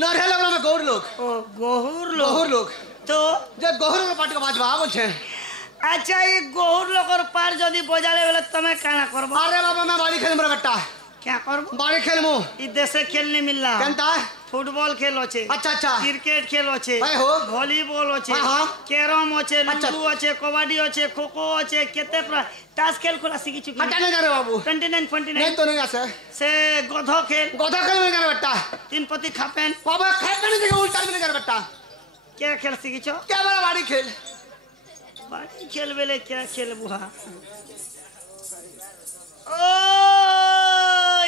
नरहे लोग में गौर लोग ओ गहुर गौर लोग लोग तो जे गौर लोग पार्टी का बाजवा बोलछे अच्छा ये गहुर लोगर पार जदी बजाले बेले तमे काना करबो अरे बाबा मैं बाड़ी खेल मेरा बेटा क्या करबो बाड़ी खेल मु ई देशे खेलने मिलला केनता फुटबॉल खेल আছে अच्छा अच्छा क्रिकेट खेल আছে ভাই হো ভলিবল আছে হ্যাঁ হ্যাঁ ক্যারম আছে আচ্ছা। লুডো আছে কবাডি আছে খোখো আছে কেতে তাস খেল খোলা শিখিছু কি हटा नहीं जा रे बाबू 29 29 नहीं तो नहीं आसे से गध खेल गोधा खेल में जा रे बेटा तीन पति खापेन बाबा खेल नहीं जगह उल्टा में जा रे बेटा क्या खेल শিখিছো क्या बड़ा बाड़ी खेल बाड़ी खेल बेले क्या खेल बुहा ओ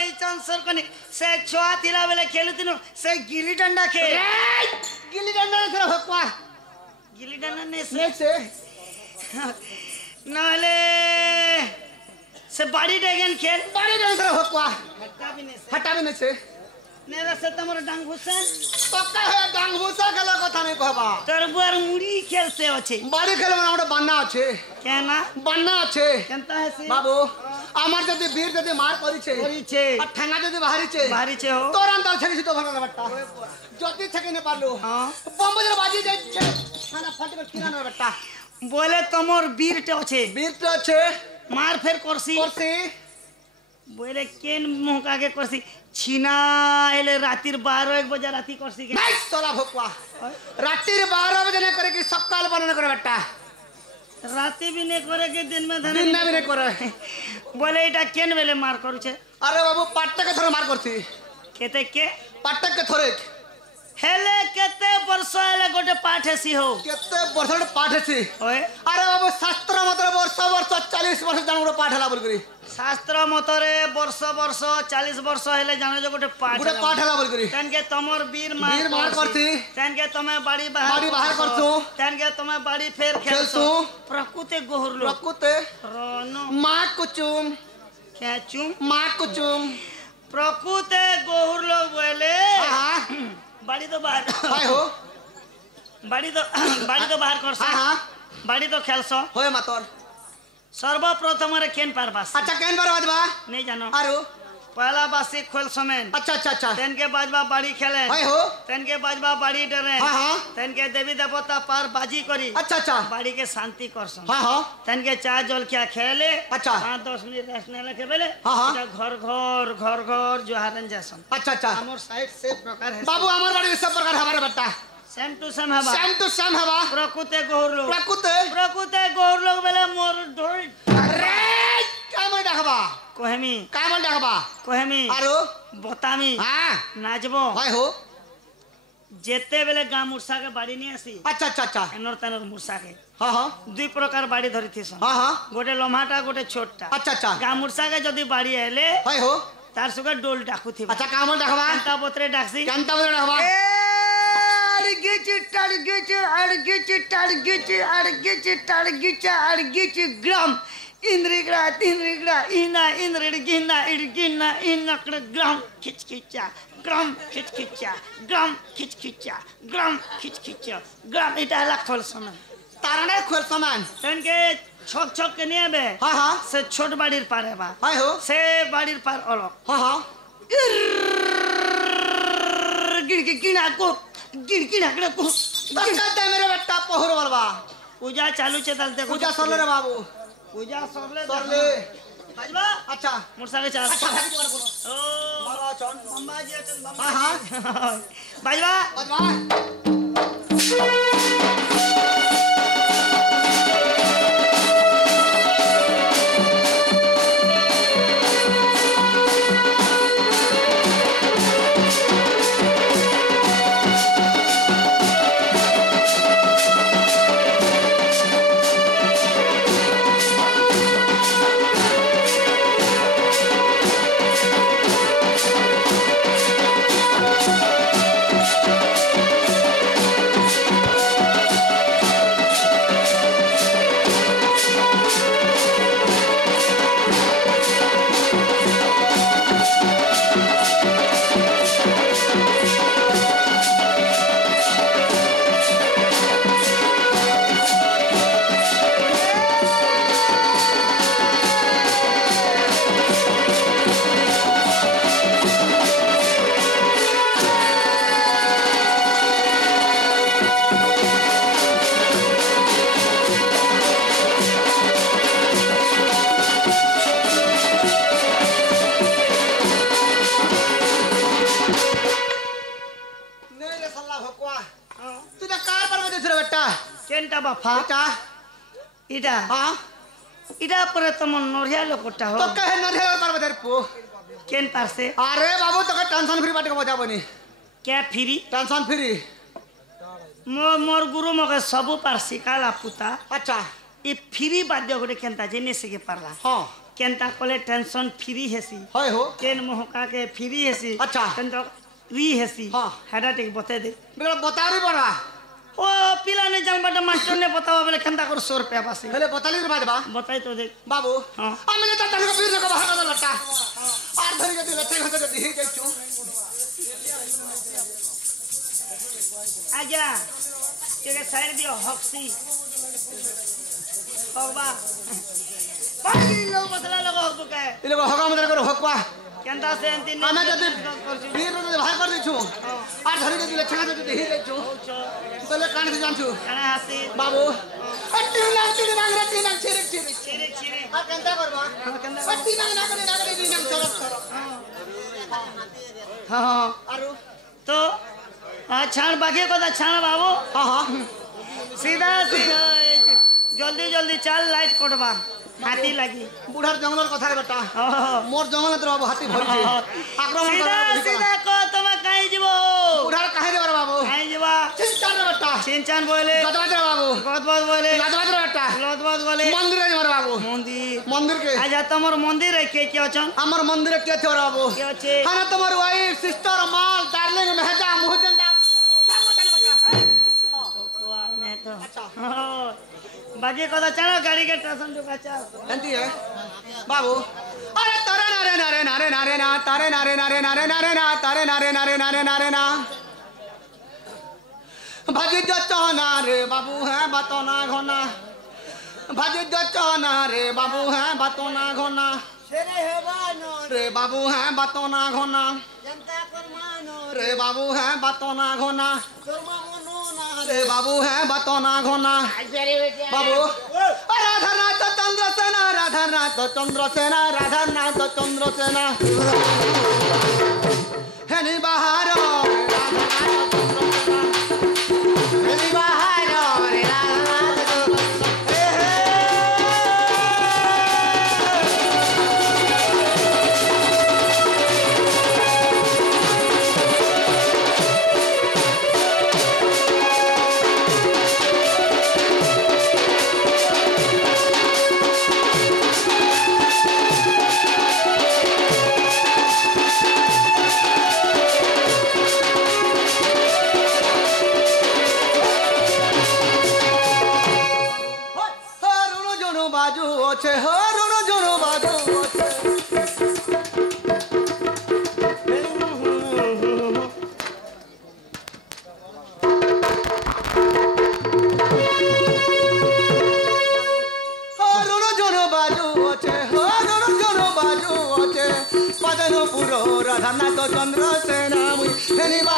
ई चांसर कनी से छुआ थिला बेले खेलुतिनो से गिल्ली डंडा खेल गिल्ली डंडा से हकवा गिल्ली डंडा ने नहीं से नाले से बाड़ी डेगन खेल बाड़ी डंडा से हकवा हटा भी नहीं से हटा भी नहीं से नेरा से तमर डांग हुसैन पक्का है डांग भूसा के कथा नहीं कहबा तरबुआर मुड़ी खेल से আছে बाड़ी खेल में हमरा बनना আছে কেন बनना আছে কেনতা হেসি बाबू আমার যদি বীর যদি মার করিছে করিছে আর ঠেঙ্গা যদি বাহারিছে বাড়িছে হো তোর আন্দাজ ছেড়েছি তো ভালো বেটা যদি থেকে না পারলো হ্যাঁ বম্বদের বাজি যাচ্ছে খানা ফাটে কিনা না বেটা বলে তোমার বীরটা আছে বীর তো আছে মার ফের করছি করছি বলে কেন মুখাকে করছি ছিনা এলে রাতের 12-1 বাজে রাতি করছি কে নাই তোলা ভোকवा রাতের 12 बजे ने करे कि सकाल बनने करे बेटा রাতে भी नहीं करे के दिन में धने दिन में भी नहीं करे বলে এটা কেন বেলে মার করছে अरे बाबू पाटक के थोड़े मार करती কেতে কে पाटक के थोड़े हेले केते वर्ष हेले गोटे पाठेसी हो केते वर्ष पाठ है ओए अरे बाबू शास्त्र मतलब वर्ष वर्ष 40 वर्ष जान गोटे पाठ हला बोल करी शास्त्र मतरे वर्ष वर्ष 40 वर्ष हेले जानो जो गोटे पाठ हला बोल करी तन के तमर वीर मार करती तन के तमे बाड़ी बाहर करतु तन के तमे बाड़ी फेर खेलसु प्रकृति गोहरलो प्रकृति रोनो मां कुचुम क्या चुम मां कुचुम प्रकृति गोहरलो बोले हां बाड़ी तो बाहर भाई हो बाड़ी तो बाहर करसो हां बाड़ी तो खेलसो होय मातोर सर्वप्रथम रे केन पारबास अच्छा केन बार बाजबा नहीं जानो आरो पहला बासी खोल समेन अच्छा अच्छा अच्छा तेन के बाजबा बाड़ी खेले भाई हो तेन के बाजबा बाड़ी डरे हां हां तेन के देवी देवता पार बाजी करी अच्छा अच्छा बाड़ी के शांति करसन हां हां तेन के चाय जल क्या खेले अच्छा 5-10 मिनट रेस्ट ने लगे बेले हां हां घर घर जोहारन जैसन अच्छा अच्छा हमर साइड से प्रकार है बाबू हमार बाड़ी सब प्रकार हमारे बेटा सेम टू सेम हवा प्रकृति गोहर लोग बेले मोर ढोल अरे कामल डाहबा कोहेमी आरो बतामी हां नाचबो भाई हो जेते बेले गां मुर्सा के बाड़ी नहीं आसी अच्छा अच्छा अच्छा एनर तनर मुर्सा के हां हां दुई प्रकार बाड़ी धरी थीसन हां हां गोटे लम्हाटा गोटे छोटटा अच्छा अच्छा गां मुर्सा के जदी बाड़ी आले भाई हो तार सुगा डोल डाकू थी अच्छा कामल डाहबा कांता बोतरे डाकसी डाहबा अड़गिच ग्राम इंद्रिगड़ा तिंद्रिगड़ा इना इंद्रिड गिना इडगिना इनकड़ ग्राम खिचखिचा ग्राम खिचखिचा ग्राम खिचखिचा ग्राम खिचखिचा ग्राम इटा ला खोल समान तारने खोल समान तन के छक छक के नहीं बे हां हां से छोट बाड़ीर पार है बा हाय हो से बाड़ीर पार अलग हां हां गिड़गिना को गिड़गिना को तकते मेरे बेटा पहुर बलवा पूजा चालू छे दल देखो पूजा सरले रे बाबू पूजा सरले बाजबा अच्छा मुर्सा के चाल अच्छा ओ बाबा चल बम्बा जी चल बम्बा हां हां बाजबा नहीं रे सल्ला भकुआ तुझे कार पर बजे रे बेटा केनटा बाफा बेटा इटा हां इटा पर तुम नोरिया लोकटा हो तो कहे न रे पर बजे पो केन पासे अरे बाबू तो टेंशन फ्री बाटे को बजा बनी क्या फ्री टेंशन फ्री मोर गुरु मगे सबु पार सिकाला पुता अच्छा ई फ्री बाध्य गोटे केनता जेने से के पारला हां केनता कोले टेंशन फ्री हेसी होय हो केन मोहका के फ्री हेसी अच्छा। केनता री हेसी हाँ। हेडा टिक बते दे बेटा बता रे बड़ा ओ पिला ने जान बटा मास्टर ने बतावा बेले केनता कर 100 रुपया पासे हेले बताली रे बात बा बताई तो देख बाबू हाँ। आमे तो तले को बीर को बाहर कर लटा आर धरी के लटे घंटे के दी के चू आजा के साइड दियो हक्सी होबा पानी लोग बतला लगो हो के इ लोग हगा मदर करो हकवा केनता से अंति आमे जदी बीर रो बाहर कर दी छु आर धरी के लटे घंटे के दी के चू तले कान से जान छु काना हाथी बाबू तीन लाख रे तीन लाख छिरे छिरे छिरे आ केनता करबा तीन लाख ना करे तीन लाख चरत हां आरो तो छाण बाकी को छाण बाबू हां हां सीधा सीधा जल्दी जल्दी चल लाइट कोटबा हाथी लगी बुढ़ार जंगल कथा रे बेटा ओहो मोर जंगल तो हाथी भरी छे आक्रमण सीधा सीधा को तुम कहीं जीवो बुढ़ार काहे देवर बाबू कहीं जीवा चिंता रे बेटा चिंचान बोले गदबाज रे बाबू गदबाज बोले गदबाज रे बेटा लदबाज बोले मंदिर रे मोर बाबू मंदिर के आज तमर मंदिर है के अछन हमर मंदिर के थे बाबू के अच्छे हां तमर वाइफ सिस्टर माल डार्लिंग मेहजा मुहजंदा नहीं तो बाकी को चलो गाड़ी के स्टेशन दुका चल जानती है बाबू अरे तारे नारे नारे नारे नारे ना तारे नारे नारे नारे नारे ना तारे नारे नारे नारे नारे ना भाजी जचना रे बाबू है बातोना घोना भाजी जचना रे बाबू है बातोना घोना रे बाबू है बातोना घोना रे बाबू है बातोना घोना रे बाबू है बातोना घोना बाबू राधानाथ चंद्रसेना राधानाथ चंद्रसेना राधानाथ चंद्रसेना हेनी बाहर हेनी बाहर रे राधानाथ बाजू ओछे हो रोनो जोनो बाजू ओछे हो रोनो जोनो बाजू ओछे हो रोनो जोनो बाजू ओछे पदनो पुरो राधानाथ चंद्रसेना मुई हेनी बा